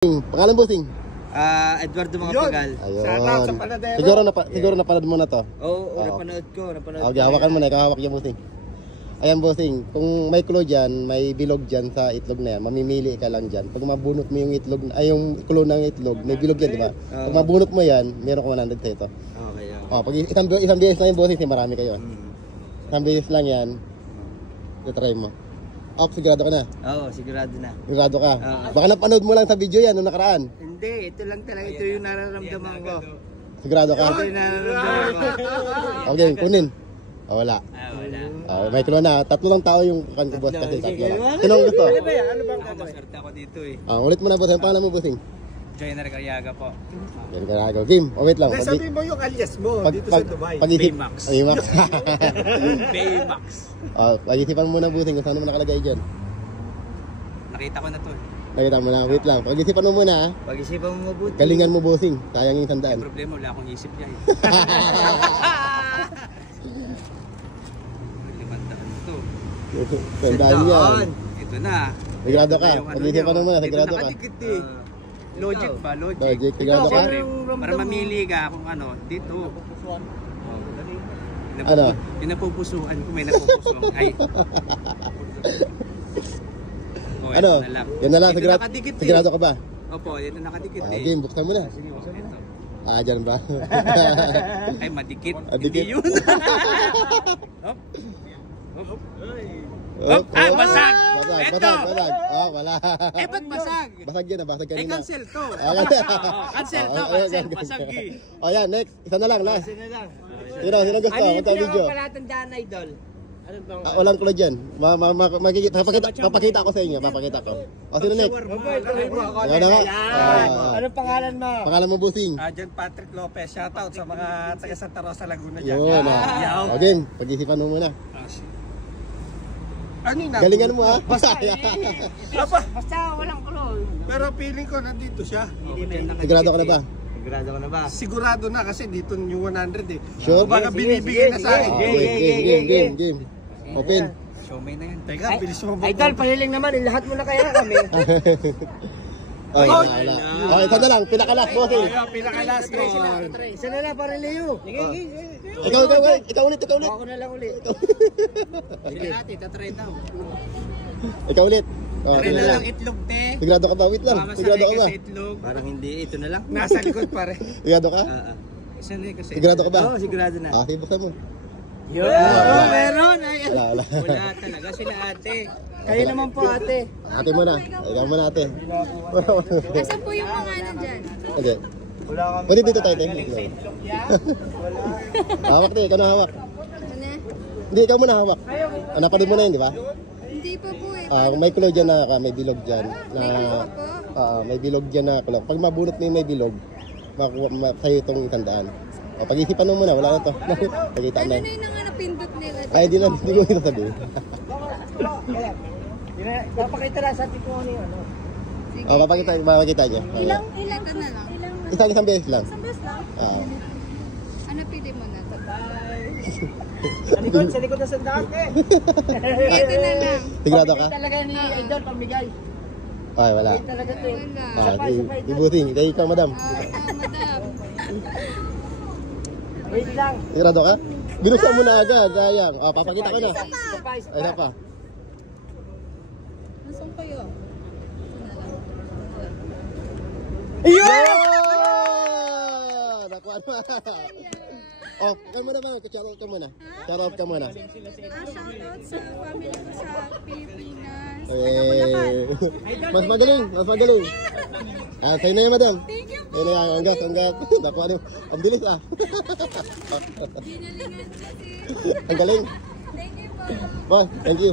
Pangalan bossing? Edwardo Mapagal. Ayun. Siguro napanood mo na to. Oo, napanood ko. Okay, hawakan mo na, hawak yung bossing. Ayan bossing, kung may kulo dyan, may bilog dyan sa itlog na yan, mamimili ka lang dyan. Pag mabunot mo yung itlog, ay yung kulo ng itlog, may bilog yan, di ba? Pag mabunot mo yan, meron ka 100 sa ito. Okay. Pag isang beses lang yung bossing, marami kayo. Isang beses lang yan, try mo. Sigurado ka na? Oo, sigurado na. Sigurado ka? Baka napanood mo lang sa video yan nung nakaraan. Hindi, ito lang talaga. Ito yung nararamdaman ko. Sigurado ka? Ito yung nararamdaman ko. Okay, kunin. Wala. Wala. May kulo na. 3 lang tao yung boss kasi. 3 lang. Sinong gusto? Ano ba yan? Ano bang maswerte ako dito eh. Ulit mo na boss. Ang pangalan mo bossing? Joyner Carriaga po. Joyner Carriaga. Game. Wait lang. Sabihin mo yung alias mo dito sa Dubai. Baymax. Baymax. Baymax. Pag-isipan mo na bossing kung saan mo nakalagay dyan. Nakita ko na to eh. Nakita mo na. Wait lang. Pag-isipan mo muna. Pag-isipan mo mabuti. Galingan mo bossing. Sayang yung 100. May problema. Wala akong isip niya eh. Tandaan yan. Ito na. Sigurado ka. Pag-isipan mo muna. Sigurado ka. Nakadikit eh. Logic ba? Logic. Sigurado ka? Para mamili ka kung ano. Dito. Ano? Yung napupusuan ko. May napupusuan. Ay. Ano? Yan na lang. Sigurado ka ba? Opo. Ito nakadikit eh. Game. Buksan mo na. Ito. Dyan ba? Ay, madikit. Madikit. Hindi yun. Basag! Basag. Wala. Ba't basag? Basag yan, basag kanina. Cancel to. Cancel to, cancel. Basag eh. Yan, next. Isa na lang, last. Sino lang? Sino gusto? Ano yung video? pinakapalatandaan, idol? Walang kulo dyan. Papakita ko sa inyo. Papakita ko. Sino next? Yan na nga. Anong pangalan mo? Pangalan mo, bossing? John Patrick Lopez. Shoutout sa mga taga Santa Rosa, Laguna dyan. Yun. Again, pag-isipan mo muna. Ano yung Galingan mo ha. Basta walang kulo. Pero feeling ko nandito siya. Sigurado ka na ba? Sigurado ka na ba? Sigurado na kasi dito yung 100 eh. Sure? Baka binibigay na sa akin. Game. Open. Show me na yan. Teka, bilis mo. Idol, pahiling naman. Lahat mo na kaya kami. Wala. Okay, ito na lang. Pinakalas, bossing. Pinakalas ko. Isa na lang para Leo. Ikaw ulit. Ako na lang ulit. Sige natin, tatry daw. Ikaw ulit. Try na lang itlog, te. Sigurado ka ba? Wait lang. Sigurado ka ba? Parang hindi, ito na lang. Nasa likod pare. Sigurado ka? Isa na kasi. Sigurado ka ba? Oo, sigurado na. Sige, buksan mo. Yun! Meron! Wala. Wala talaga sila ate. Kayo naman po ate. Ate mo na. Ikaw mo na ate. Asan po yung mga ano dyan? Okay. Pwede dito tayo. Hawak tayo. Ikaw na hawak. Ano? Hindi, ikaw mo na hawak. Napanood mo na yun, di ba? Hindi pa po eh. May kulay dyan na may bilog dyan. May kulo po? May bilog dyan na kulay. Pag mabunot mo yung may bilog, sa'yo itong 100. Pag-isipan mo muna, wala na to. Pagkita Ano na. na yung napindot nila? Ay, di ko ito sabihin. Papakita lang sa atin kung ano yun. Sige. Papakita niya. Ilang ka na lang? Isang beses lang. Isang beses lang? Ano pili mo na? Sa likod na sandaan eh. Ito na lang. Sigurado ka? Talaga ni Idol pamigay. Ay, wala. Talaga to eh. Wala. Ibuting. Ikaw, madam. Madam. Wait lang. Sigurado ka? Binuksan mo na agad. Sayang. Papakita ko na. Ay, na pa. Nasaan kayo? Yeah! Nakuha mo. Ikaw muna ba? Shoutout ka muna. Shoutout ka muna. Shoutout sa family ko sa Pilipinas. Mas magaling. Sa'yo na yan, madam. Thank you po. Sa'yo na yan. Hanggat. Nakuha mo. Ang bilis ah. Ginalingan kasi. Ang galing. Thank you po. Thank you.